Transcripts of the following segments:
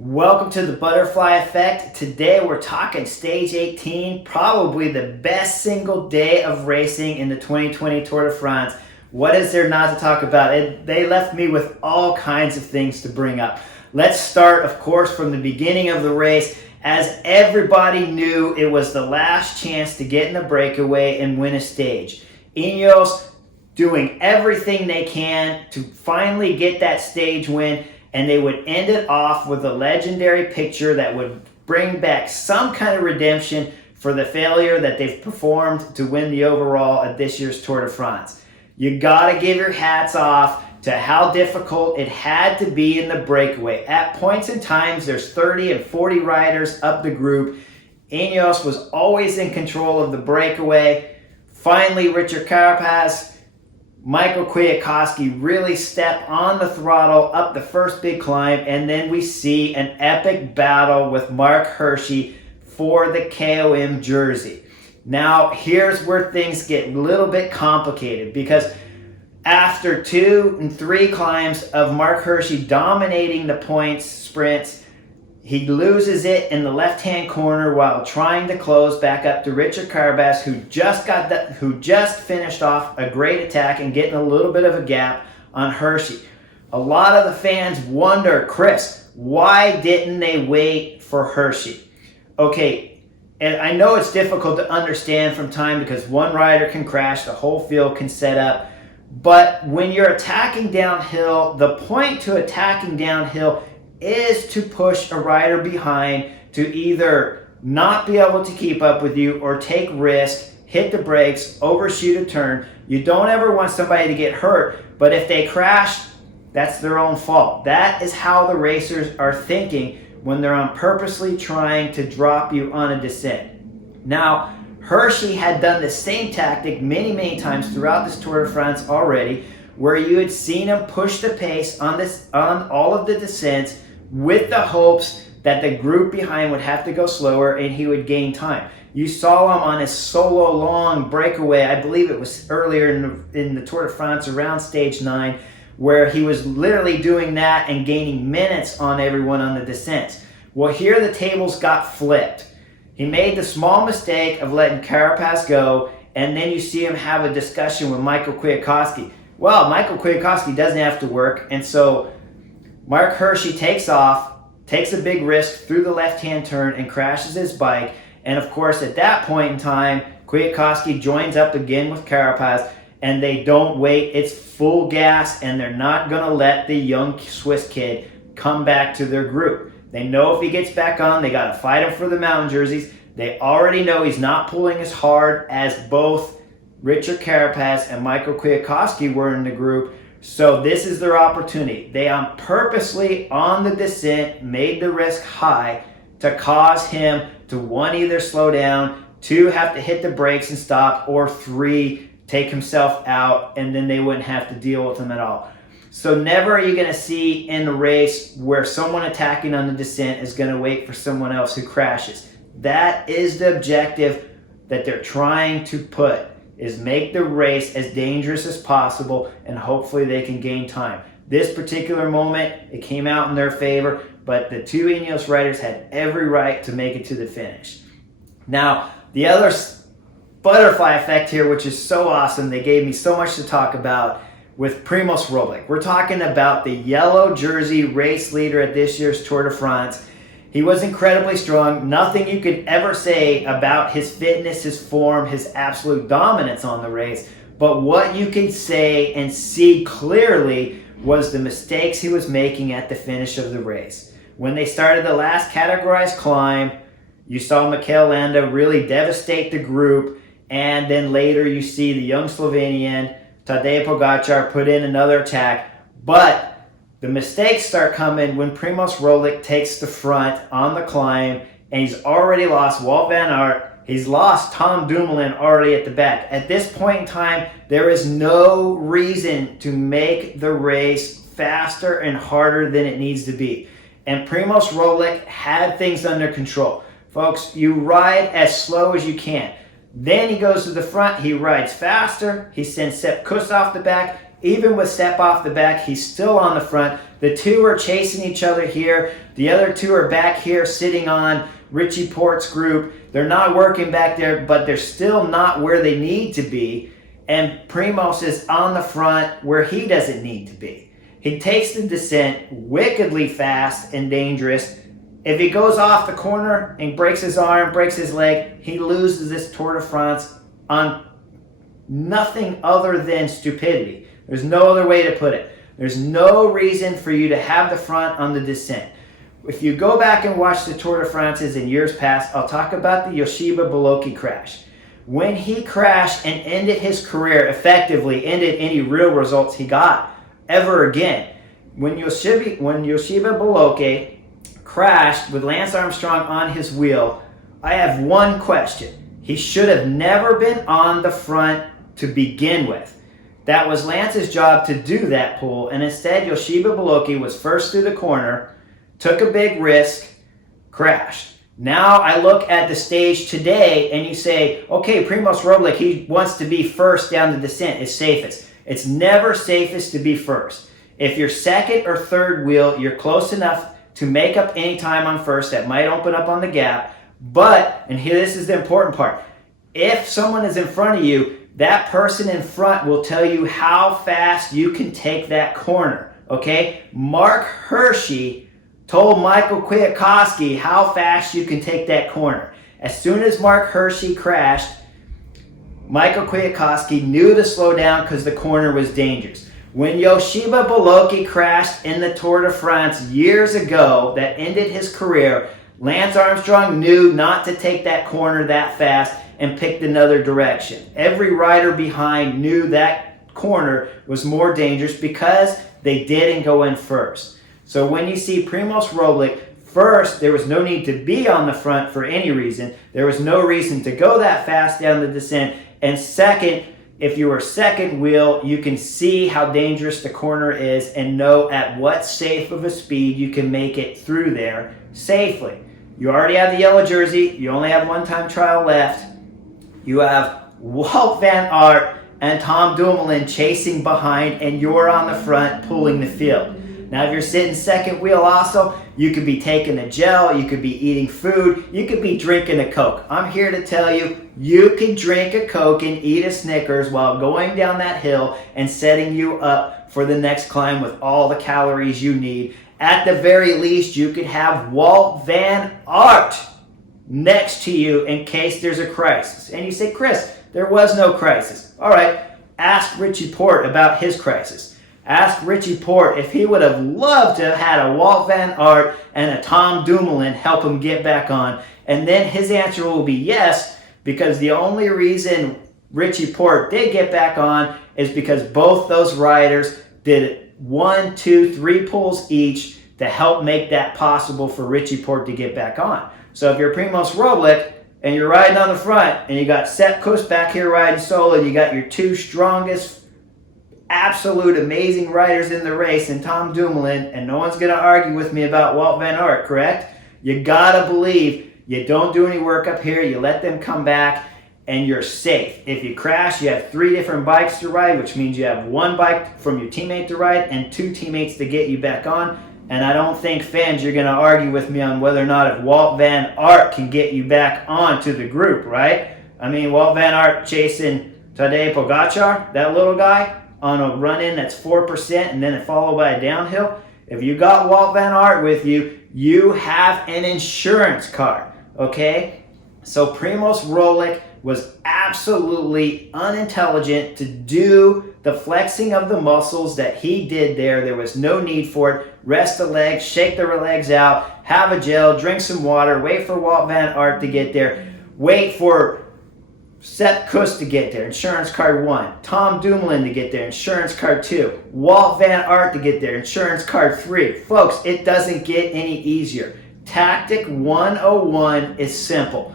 Welcome to the Butterfly Effect. Today we're talking stage 18, probably the best single day of racing in the 2020 Tour de France. What is there not to talk about? They left me with all kinds of things to bring up. Let's start, of course, from the beginning of the race. As everybody knew, it was the last chance to get in the breakaway and win a stage. Ineos doing everything they can to finally get that stage win, and they would end it off with a legendary picture that would bring back some kind of redemption for the failure that they've performed to win the overall at this year's Tour de France. You gotta give your hats off to how difficult it had to be in the breakaway. At points in times, there's 30 and 40 riders up the group. Ineos was always in control of the breakaway. Finally, Richard Carapaz, Michael Kwiatkowski really step on the throttle up the first big climb, and then we see an epic battle with Mark Hirshi for the KOM jersey. Now, here's where things get a little bit complicated, because after 2 and 3 climbs of Mark Hirshi dominating the points sprints, he loses it in the left-hand corner while trying to close back up to Richard Carapaz, who just finished off a great attack and getting a little bit of a gap on Hirshi. A lot of the fans wonder, Chris, why didn't they wait for Hirshi? Okay, and I know it's difficult to understand from time because one rider can crash, the whole field can set up. But when you're attacking downhill, the point to attacking downhill is to push a rider behind to either not be able to keep up with you or take risk, hit the brakes, overshoot a turn. You don't ever want somebody to get hurt, but if they crash, that's their own fault. That is how the racers are thinking when they're on purposely trying to drop you on a descent. Now, Hirshi had done the same tactic many times throughout this Tour de France already, where you had seen him push the pace on all of the descents with the hopes that the group behind would have to go slower and he would gain time. You saw him on his solo long breakaway, I believe it was earlier in the Tour de France around stage 9, where he was literally doing that and gaining minutes on everyone on the descents. Well, here the tables got flipped. He made the small mistake of letting Carapaz go, and then you see him have a discussion with Michael Kwiatkowski. Well, Michael Kwiatkowski doesn't have to work, and so Mark Hirshi takes off, takes a big risk through the left-hand turn and crashes his bike. And of course, at that point in time, Kwiatkowski joins up again with Carapaz, and they don't wait. It's full gas, and they're not going to let the young Swiss kid come back to their group. They know if he gets back on, they got to fight him for the mountain jerseys. They already know he's not pulling as hard as both Richard Carapaz and Michael Kwiatkowski were in the group. So this is their opportunity. They purposely on the descent made the risk high to cause him to, 1, either slow down, 2, have to hit the brakes and stop, or 3, take himself out, and then they wouldn't have to deal with him at all. So never are you going to see in the race where someone attacking on the descent is going to wait for someone else who crashes. That is the objective that they're trying to put, is make the race as dangerous as possible, and hopefully they can gain time. This particular moment, it came out in their favor, but the 2 Ineos riders had every right to make it to the finish. Now, the other butterfly effect here, which is so awesome, they gave me so much to talk about with Primoz Roglic. We're talking about the yellow jersey race leader at this year's Tour de France. He was incredibly strong. Nothing you could ever say about his fitness, his form, his absolute dominance on the race. But what you can say and see clearly was the mistakes he was making at the finish of the race. When they started the last categorized climb, you saw Mikel Landa really devastate the group. And then later you see the young Slovenian, Tadej Pogačar, put in another attack. But the mistakes start coming when Primoz Roglic takes the front on the climb, and he's already lost Wout van Aert. He's lost Tom Dumoulin already at the back. At this point in time, there is no reason to make the race faster and harder than it needs to be. And Primoz Roglic had things under control. Folks, you ride as slow as you can. Then he goes to the front, he rides faster, he sends Sepp Kuss off the back, Even with Sepp off the back, he's still on the front. The two are chasing each other here. The other two are back here sitting on Richie Porte's group. They're not working back there, but they're still not where they need to be. And Primoz is on the front where he doesn't need to be. He takes the descent wickedly fast and dangerous. If he goes off the corner and breaks his arm, breaks his leg, he loses this Tour de France on nothing other than stupidity. There's no other way to put it. There's no reason for you to have the front on the descent. If you go back and watch the Tour de France's in years past, I'll talk about the Yoshiba Boloki crash. When he crashed and ended his career, effectively ended any real results he got ever again. When Yoshiba Boloki crashed with Lance Armstrong on his wheel, I have one question. He should have never been on the front to begin with. That was Lance's job to do that pull, and instead Yoshiba Boloki was first through the corner, took a big risk, crashed. Now I look at the stage today and you say, okay, Primoz Roglic, he wants to be first down the descent, is safest. It's never safest to be first. If you're second or third wheel, you're close enough to make up any time on first. That might open up on the gap. But, and here this is the important part, if someone is in front of you, that person in front will tell you how fast you can take that corner, okay? Mark Hirshi told Michael Kwiatkowski how fast you can take that corner. As soon as Mark Hirshi crashed, Michael Kwiatkowski knew to slow down because the corner was dangerous. When Yoshiba Boloki crashed in the Tour de France years ago that ended his career, Lance Armstrong knew not to take that corner that fast and picked another direction. Every rider behind knew that corner was more dangerous because they didn't go in first. So when you see Primoz Roglic, first, there was no need to be on the front for any reason. There was no reason to go that fast down the descent. And second, if you were second wheel, you can see how dangerous the corner is and know at what safe of a speed you can make it through there safely. You already have the yellow jersey. You only have one-time trial left. You have Wout van Aert and Tom Dumoulin chasing behind, and you're on the front pulling the field. Now, if you're sitting second wheel also, you could be taking a gel, you could be eating food, you could be drinking a Coke. I'm here to tell you, you can drink a Coke and eat a Snickers while going down that hill and setting you up for the next climb with all the calories you need. At the very least, you could have Wout van Aert next to you in case there's a crisis. And you say, Chris, there was no crisis. All right, ask Richie Porte about his crisis. Ask Richie Porte if he would have loved to have had a Wout van Aert and a Tom Dumoulin help him get back on. And then his answer will be yes, because the only reason Richie Porte did get back on is because both those riders did 1, 2, 3 pulls each to help make that possible for Richie Porte to get back on. So if you're Primoz Roglic and you're riding on the front and you got Sepp Kuss back here riding solo, and you got your two strongest, absolute amazing riders in the race and Tom Dumoulin, and no one's going to argue with me about Wout van Aert, correct? You got to believe you don't do any work up here, you let them come back, and you're safe. If you crash, you have 3 different bikes to ride, which means you have 1 bike from your teammate to ride and 2 teammates to get you back on. And I don't think, fans, you're going to argue with me on whether or not if Wout van Aert can get you back on to the group, right? I mean, Wout van Aert chasing Tadej Pogacar, that little guy, on a run-in that's 4% and then followed by a downhill. If you got Wout van Aert with you, you have an insurance card, okay? So Primoz Roglic was absolutely unintelligent to do the flexing of the muscles that he did there. There was no need for it. Rest the legs, shake the legs out, have a gel, drink some water, wait for Wout van Aert to get there, wait for Sepp Kuss to get there, insurance card 1. Tom Dumoulin to get there, insurance card 2. Wout van Aert to get there, insurance card 3. Folks, it doesn't get any easier. Tactic 101 is simple.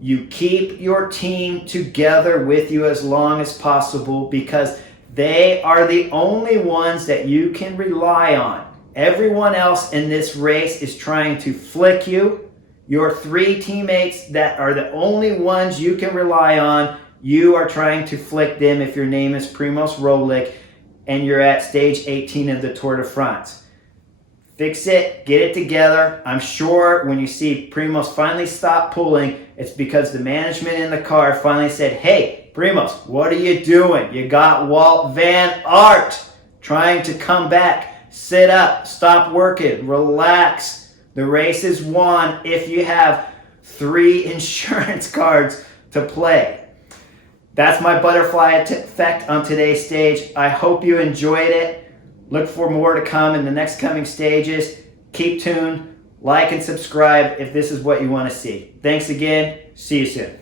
You keep your team together with you as long as possible because they are the only ones that you can rely on. Everyone else in this race is trying to flick you. Your 3 teammates that are the only ones you can rely on, you are trying to flick them if your name is Primoz Roglic. and you're at stage 18 of the Tour de France. Fix it, get it together. I'm sure when you see Primoz finally stop pulling, it's because the management in the car finally said, hey, Primoz, what are you doing? You got Wout van Aert trying to come back. Sit up, stop working, relax. The race is won if you have 3 insurance cards to play. That's my butterfly effect on today's stage. I hope you enjoyed it. Look for more to come in the next coming stages. Keep tuned, like and subscribe if this is what you want to see. Thanks again. See you soon.